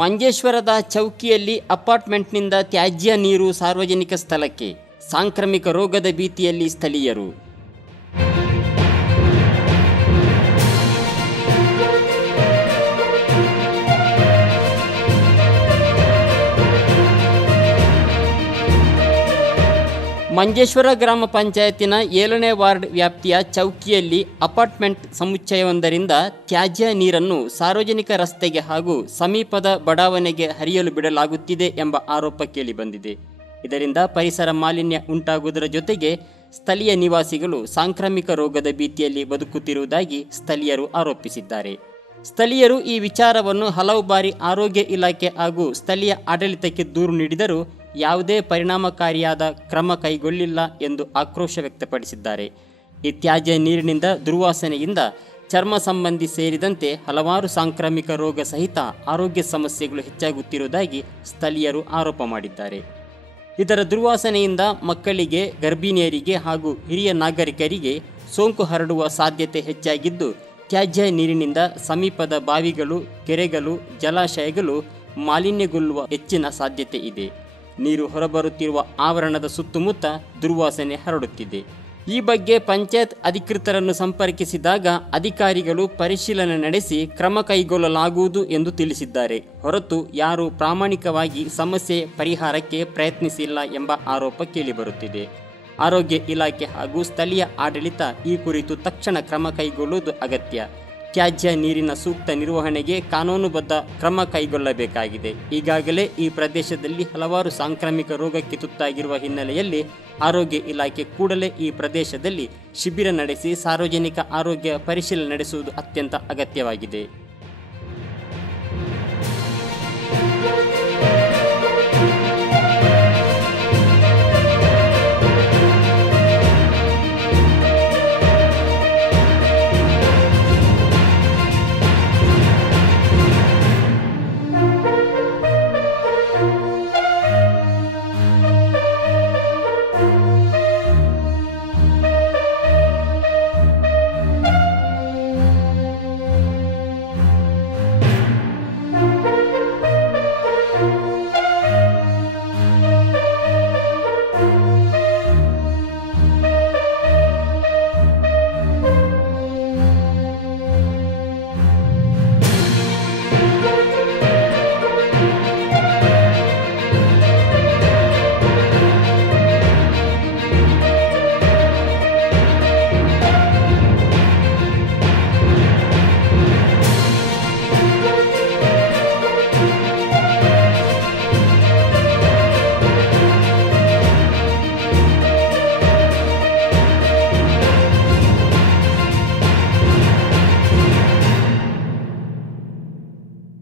ಮಂಜೇಶ್ವರದ ಚೌಕಿಯಲ್ಲಿ ಅಪಾರ್ಟ್ಮೆಂಟ್ನಿಂದ ತ್ಯಾಜ್ಯ ನೀರು ಸಾರ್ವಜನಿಕ ಸ್ಥಳಕ್ಕೆ, ಸಾಂಕ್ರಾಮಿಕ ರೋಗದ ಭೀತಿಯಲ್ಲಿ ಸ್ಥಳೀಯರು. ಮಂಜೇಶ್ವರ ಗ್ರಾಮ ಪಂಚಾಯತಿನ 7ನೇ ವಾರ್ಡ್ ವ್ಯಾಪ್ತಿಯ ಚೌಕಿಯಲ್ಲಿ ಅಪಾರ್ಟ್ಮೆಂಟ್ ಸಮುಚ್ಚಯವೊಂದರಿಂದ ತ್ಯಾಜ್ಯ ನೀರನ್ನು ಸಾರ್ವಜನಿಕ ರಸ್ತೆಗೆ ಹಾಗೂ ಸಮೀಪದ ಬಡಾವಣೆಗೆ ಹರಿಯಲು ಬಿಡಲಾಗುತ್ತಿದೆ ಎಂಬ ಆರೋಪ ಕೇಳಿಬಂದಿದೆ. ಇದರಿಂದ ಪರಿಸರ ಮಾಲಿನ್ಯ ಉಂಟಾಗುವುದರ ಜೊತೆಗೆ ಸ್ಥಳೀಯ ನಿವಾಸಿಗಳು ಸಾಂಕ್ರಾಮಿಕ ರೋಗದ ಭೀತಿಯಲ್ಲಿ ಬದುಕುತ್ತಿರುವುದಾಗಿ ಸ್ಥಳೀಯರು ಆರೋಪಿಸಿದ್ದಾರೆ. ಸ್ಥಳೀಯರು ಈ ವಿಚಾರವನ್ನು ಹಲವು ಬಾರಿ ಆರೋಗ್ಯ ಇಲಾಖೆ ಹಾಗೂ ಸ್ಥಳೀಯ ಆಡಳಿತಕ್ಕೆ ದೂರು ನೀಡಿದರೂ ಯಾವುದೇ ಪರಿಣಾಮಕಾರಿಯಾದ ಕ್ರಮ ಕೈಗೊಳ್ಳಿಲ್ಲ ಎಂದು ಆಕ್ರೋಶ ವ್ಯಕ್ತಪಡಿಸಿದ್ದಾರೆ. ಈ ತ್ಯಾಜ್ಯ ನೀರಿನಿಂದ ದುರ್ವಾಸನೆಯಿಂದ ಚರ್ಮ ಸಂಬಂಧಿ ಸೇರಿದಂತೆ ಹಲವಾರು ಸಾಂಕ್ರಾಮಿಕ ರೋಗ ಸಹಿತ ಆರೋಗ್ಯ ಸಮಸ್ಯೆಗಳು ಹೆಚ್ಚಾಗುತ್ತಿರುವುದಾಗಿ ಸ್ಥಳೀಯರು ಆರೋಪ ಮಾಡಿದ್ದಾರೆ. ಇದರ ದುರ್ವಾಸನೆಯಿಂದ ಮಕ್ಕಳಿಗೆ, ಗರ್ಭಿಣಿಯರಿಗೆ ಹಾಗೂ ಹಿರಿಯ ನಾಗರಿಕರಿಗೆ ಸೋಂಕು ಹರಡುವ ಸಾಧ್ಯತೆ ಹೆಚ್ಚಾಗಿದ್ದು, ತ್ಯಾಜ್ಯ ನೀರಿನಿಂದ ಸಮೀಪದ ಬಾವಿಗಳು, ಕೆರೆಗಳು, ಜಲಾಶಯಗಳು ಮಾಲಿನ್ಯಗೊಳ್ಳುವ ಹೆಚ್ಚಿನ ಸಾಧ್ಯತೆ ಇದೆ. ನೀರು ಹೊರಬರುತ್ತಿರುವ ಆವರಣದ ಸುತ್ತಮುತ್ತ ದುರ್ವಾಸನೆ ಹರಡುತ್ತಿದೆ. ಈ ಬಗ್ಗೆ ಪಂಚಾಯತ್ ಅಧಿಕೃತರನ್ನು ಸಂಪರ್ಕಿಸಿದಾಗ ಅಧಿಕಾರಿಗಳು ಪರಿಶೀಲನೆ ನಡೆಸಿ ಕ್ರಮ ಕೈಗೊಳ್ಳಲಾಗುವುದು ಎಂದು ತಿಳಿಸಿದ್ದಾರೆ. ಹೊರತು ಯಾರೂ ಪ್ರಾಮಾಣಿಕವಾಗಿ ಸಮಸ್ಯೆ ಪರಿಹಾರಕ್ಕೆ ಪ್ರಯತ್ನಿಸಿಲ್ಲ ಎಂಬ ಆರೋಪ ಕೇಳಿಬರುತ್ತಿದೆ. ಆರೋಗ್ಯ ಇಲಾಖೆ ಹಾಗೂ ಸ್ಥಳೀಯ ಆಡಳಿತ ಈ ಕುರಿತು ತಕ್ಷಣ ಕ್ರಮ ಕೈಗೊಳ್ಳುವುದು ಅಗತ್ಯ. ತ್ಯಾಜ್ಯ ನೀರಿನ ಸೂಕ್ತ ನಿರ್ವಹಣೆಗೆ ಕಾನೂನುಬದ್ಧ ಕ್ರಮ ಕೈಗೊಳ್ಳಬೇಕಾಗಿದೆ. ಈಗಾಗಲೇ ಈ ಪ್ರದೇಶದಲ್ಲಿ ಹಲವಾರು ಸಾಂಕ್ರಾಮಿಕ ರೋಗಕ್ಕೆ ತುತ್ತಾಗಿರುವ ಹಿನ್ನೆಲೆಯಲ್ಲಿ ಆರೋಗ್ಯ ಇಲಾಖೆ ಕೂಡಲೇ ಈ ಪ್ರದೇಶದಲ್ಲಿ ಶಿಬಿರ ನಡೆಸಿ ಸಾರ್ವಜನಿಕ ಆರೋಗ್ಯ ಪರಿಶೀಲನೆ ನಡೆಸುವುದು ಅತ್ಯಂತ ಅಗತ್ಯವಾಗಿದೆ.